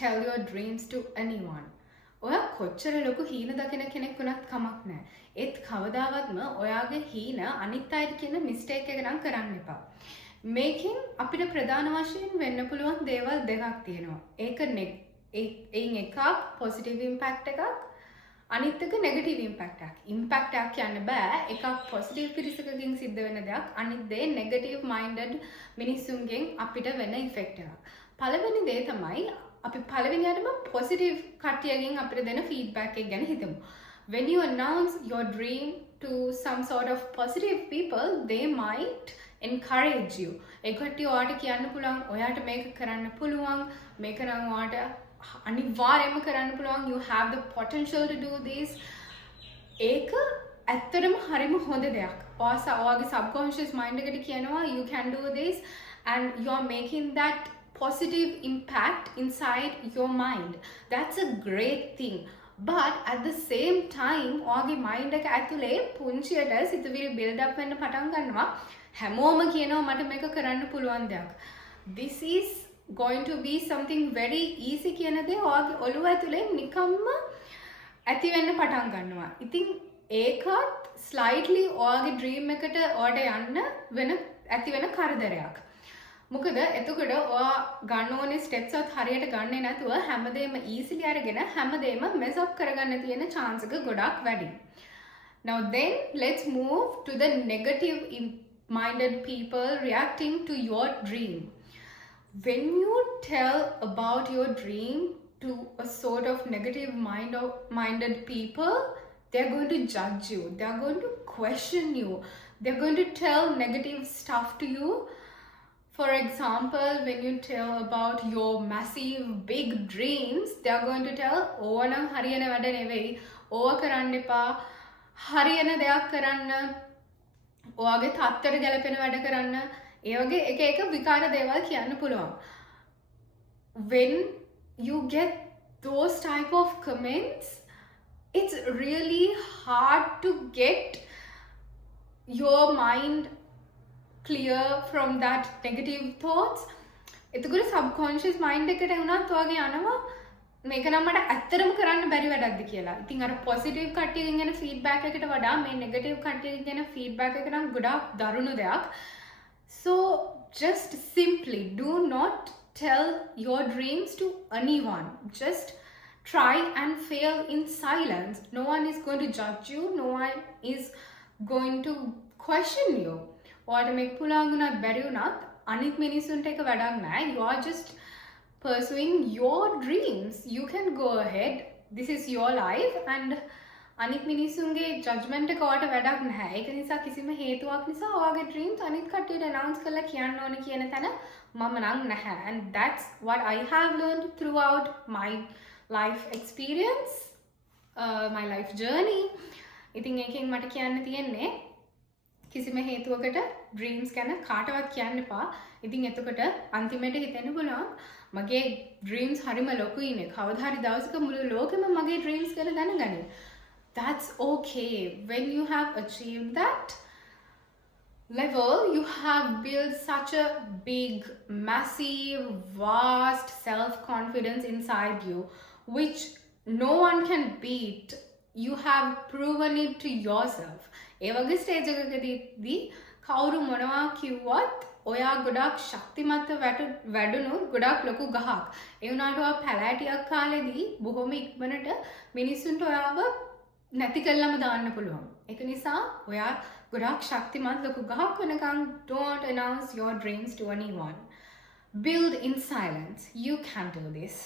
tell your dreams to anyone. ඔයා කොච්චර ලොකු හීන දකින කෙනෙක් වුණත් කමක් නැහැ. ඒත් කවදාවත්ම ඔයාගේ හීන අනිත් අයට කියන මිස්ටේක් එක නම් කරන්න එපා. මේකෙන් අපිට ප්‍රධාන වශයෙන් වෙන්න පුළුවන් දේවල් දෙකක් තියෙනවා. එයින් එකක් පොසිටිව් ඉම්පැක්ට් එකක්, අනිත් එක නෙගටිව් ඉම්පැක්ට් එකක්. ඉම්පැක්ට් එකක් කියන්න බෑ. එකක් පොසිටිව් පිරිසකකින් සිද්ධ වෙන දෙයක්, අනිත් දේ නෙගටිව් මයින්ඩඩ් මිනිස්සුන්ගෙන් අපිට වෙන ඉෆෙක්ට් එකක්. පළවෙනි දේ තමයි අපි පළවෙනියටම පොසිටිව් කට්ටියගෙන් අපිට දෙන ෆීඩ්බැක් එක ගැන හිතමු. When you announce your dream to some sort of positive people, they might encourage you. ඒ කට්ටිය ඔයාට කියන්න පුළුවන් ඔයාට මේක කරන්න පුළුවන්, මේක නම් ඔයාට අනිවාර්යයෙන්ම කරන්න පුළුවන්, you have the potential to do this. ඒක ඇත්තටම හරිම හොඳ දෙයක්. ඔයාගේ subconscious mind එකට කියනවා you can do this and you are making that positive impact inside your mind. That's a great thing. But at the same time ඔයාගේ mind එක ඇතුලේ පුංචියට සිතුවිලි build up වෙන්න පටන් ගන්නවා. හැමෝම කියනවා මට මේක කරන්න පුළුවන් දෙයක්. This is going to be something very easy කියන දේ ඔයාගේ ඔළුව ඇතුලේ නිකම්ම ඇති වෙන්න පටන් ගන්නවා. ඉතින් ඒකත් slightly ඔයාගේ dream එකට ඔයාට යන්න වෙන ඇති වෙන කරදරයක්. මොකද එතකොට ඔයා ගන්න ඕනේ ස්ටෙප්ස් එකත් හරියට ගන්නේ නැතුව හැමදේම easily අරගෙන හැමදේම mess up කරගන්න තියෙන chance එක ගොඩක් වැඩි. Now then let's move to the negative minded people reacting to your dream. When you tell about your dream to a sort of negative minded people, they're going to judge you, they're going to question you, they're going to tell negative stuff to you. For example, when you tell about your massive big dreams, they are going to tell ඕව නම් හරියන වැඩ නෙවෙයි, ඕව කරන්න එපා, හරියන දෙයක් කරන්න, ඔයාගේ තාත්තට ගැලපෙන වැඩ කරන්න, ඒ වගේ එක එක විකාර දේවල් කියන්න පුළුවන්. When you get those type of comments, it's really hard to get your mind clear from that negative thoughts. එතකොට subconscious mind එකට වුණත් ඔයාගේ යනවා මේක නම් මට ඇත්තටම කරන්න බැරි වැඩක්ද කියලා. ඉතින් අර positive කට්ටියකින් එන feedback එකට වඩා මේ negative කට්ටියකින් එන feedback එක නම් ගොඩාක් දරුණු දෙයක්. So just simply do not tell your dreams to anyone. Just try and fail in silence. No one is going to judge you. No one is going to question you. ඔයාට මේක පුළුවන් වුණත් බැරි වුණත් අනිත් මිනිස්සුන්ට එක වැඩක් නැහැ. You are just pursuing your dreams. You can go ahead. This is your life and අනිත් මිනිස්සුන්ගේ judgment එක ඔයාට වැඩක් නැහැ. ඒක නිසා කිසිම හේතුවක් නිසා ඔයාගේ dreams අනිත් කට්ටියට announce කරලා කියන්න ඕන කියන තැන මම නම් නැහැ. And that's what I have learned throughout my life experience, my life journey. ඉතින් ඒකෙන් මට කියන්න තියෙන්නේ කිසිම හේතුවකට ඩ්‍රීම්ස් ගැන කාටවත් කියන්න එපා. ඉතින් එතකොට අන්තිමට හිතෙන්න පුළුවන් මගේ ඩ්‍රීම්ස් හරිම ලොකුයිනේ. කවදා හරි දවසක මුළු ලෝකෙම මගේ ඩ්‍රීම්ස් ගැන දැනගනි. That's okay. When you have achieved that level, you have built such a big, massive, vast self-confidence inside you, which no one can beat. You have proven it to yourself. ඒ වගේ ස්ටේජ් එකකදී කවුරු මොනවා කිව්වත් ඔයා ගොඩක් ශක්තිමත් වැඩුණු ගොඩක් ලොකු ගහක්. ඒ වුණාට ඔයා පැලෑටියක් කාලෙදී බොහොම ඉක්මනට මිනිස්සුන්ට ඔයාව නැති කළාම දාන්න පුළුවන්. ඒක නිසා ඔයා ගොඩක් ශක්තිමත් ලොකු ගහක් වෙනකන් don't announce your dreams to anyone. Build in silence. You can do this.